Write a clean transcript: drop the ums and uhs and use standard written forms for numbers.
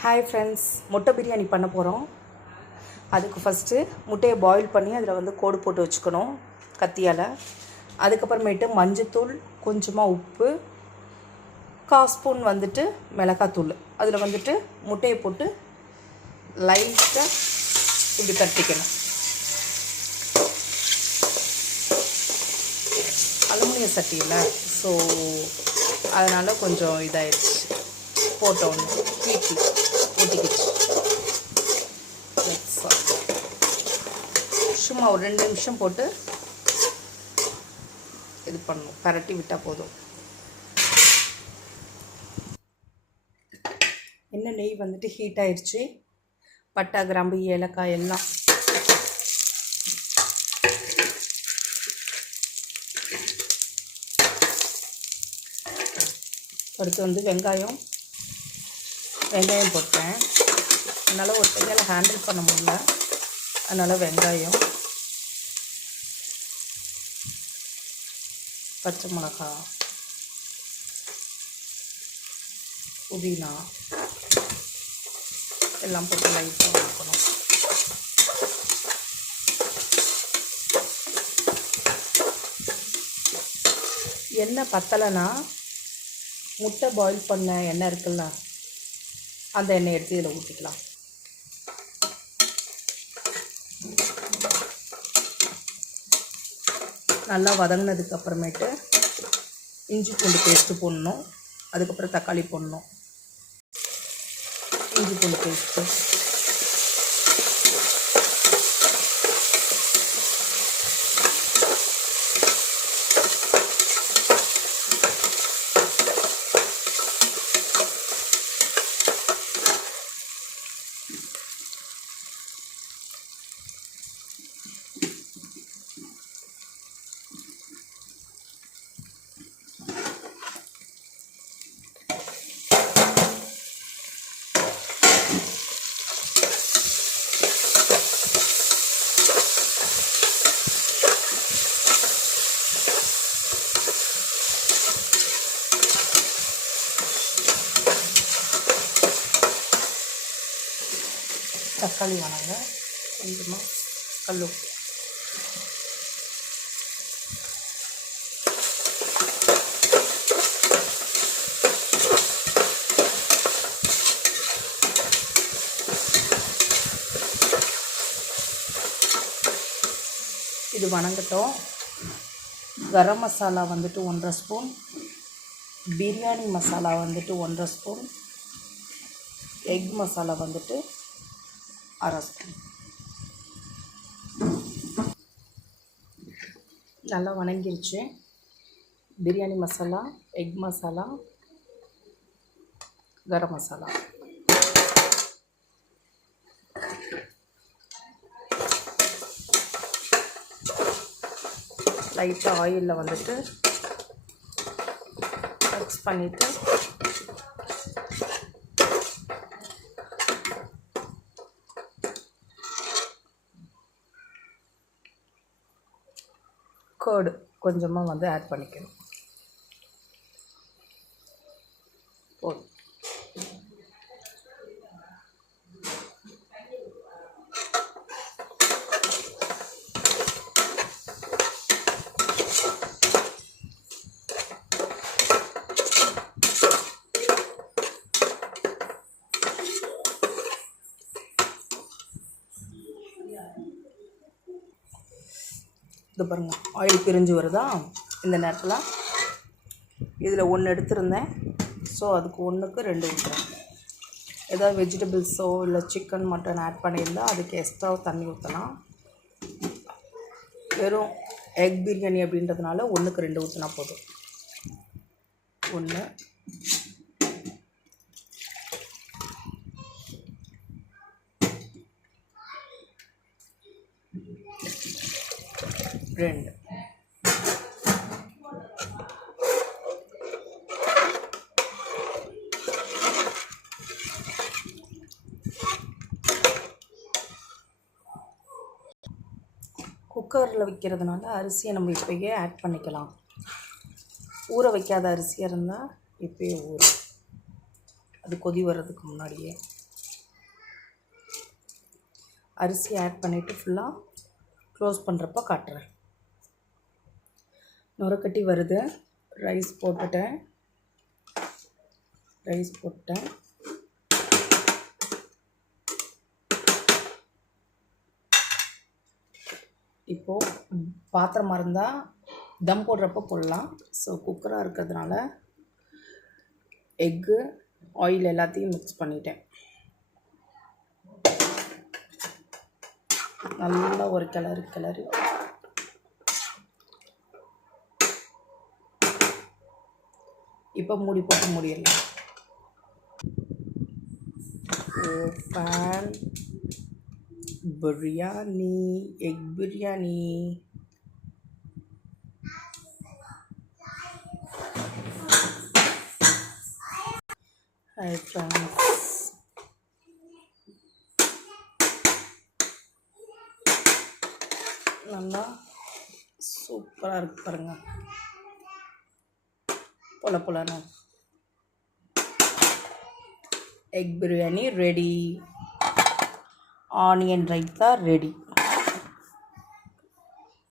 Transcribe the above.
Hi friends, முட்டை பிரியாணி பண்ண போகிறோம். அதுக்கு ஃபஸ்ட்டு முட்டையை பாயில் பண்ணி அதில் கோடு போட்டு வச்சுக்கணும் கத்தியால். அதுக்கப்புறமேட்டு மஞ்சத்தூள், கொஞ்சமாக உப்பு, 1/4 ஸ்பூன் மிளகாத்தூள். அதில் முட்டையை போட்டு லைட்டாக இப்படி தட்டிக்கணும். அலுமினிய சட்டியில், ஸோ அதனால் கொஞ்சம் இதாகிடுச்சு. போட்டோன்னு ஊட்டிக்கிச்சு. சும்மா ஒரு 2 நிமிஷம் போட்டு இது பண்ணணும், பரட்டி விட்டால் போதும். நெய் ஹீட் ஆயிடுச்சு. பட்டை, கிராம்பு, ஏலக்காய் எல்லாம் அடுத்து வெங்காயம் போட்டேன். அதனால் ஒரு கையால் ஹேண்டில் பண்ண முடியல, அதனால் வெங்காயம், பச்சை மிளகா, புதினா எல்லாம் போட்டு லைட்டாக வதக்கணும். எண்ணெய் பத்தலைன்னா முட்டை பாயில் பண்ண எண்ணெய் இருக்குல்ல, அந்த எண்ணெய் எடுத்து இதில் ஊற்றிக்கலாம். நல்லா வதங்கினதுக்கு அப்புறமேட்டு இஞ்சி பூண்டு பேஸ்ட்டு போடணும். அதுக்கப்புறம் தக்காளி போடணும். இஞ்சி பூண்டு பேஸ்ட்டு, தக்காளி வணங்க, கொஞ்சமாக கல்லுப்பு, இது வணங்கட்டும். Garam masala 1.5 spoon, biryani masala 1.5 spoon, egg masala 1/2 spoon. நல்லா வணங்கிருச்சு. பிரியாணி மசாலா, எக் மசாலா, கரம் மசாலா, லைட்டாக ஆயிலில் மிக்ஸ் பண்ணிவிட்டு கர்டு கொஞ்சமாக ஆட் பண்ணிக்கணும். போதும். இது பாருங்கள், ஆயில் பிரிஞ்சு வருதா? இந்த நேரத்தில் இதில் 1 எடுத்துருந்தேன், ஸோ அதுக்கு 1க்கு 2 ஊற்றுறேன். ஏதாவது வெஜிடபிள்ஸோ இல்லை சிக்கன், மட்டன் ஆட் பண்ணியிருந்தால் அதுக்கு எக்ஸ்ட்ரா தண்ணி ஊற்றலாம். வெறும் எக் பிரியாணி அப்படின்றதுனால 1க்கு 2 ஊற்றினா போதும். 1 2. குக்கரில் வைக்கிறதுனால அரிசியை நம்ம இப்போயே ஆட் பண்ணிக்கலாம். ஊற வைக்காத அரிசியாக இருந்தால் இப்போயே ஊறும். அது கொதி வர்றதுக்கு முன்னாடியே அரிசி ஆட் பண்ணிவிட்டு ஃபுல்லாக க்ளோஸ் பண்ணுறப்ப காட்டுறேன். நுரக்கட்டி வருது. ரைஸ் போட்டுட்டேன். இப்போது பாத்திரமாக இருந்தால் தம் போடுறப்ப போடலாம். ஸோ குக்கராக இருக்கிறதுனால எக்கு ஆயில் எல்லாத்தையும் மிக்ஸ் பண்ணிட்டேன். நல்லா ஒரு கிளறு இப்போ மூடி போட்டு மூடிடலாம். ஃபேன் biryani, egg biryani. Hi friends, நல்லா சூப்பராக இருக்கு பாருங்கள். பொலன்னு egg biryani ready. Onion raita ready.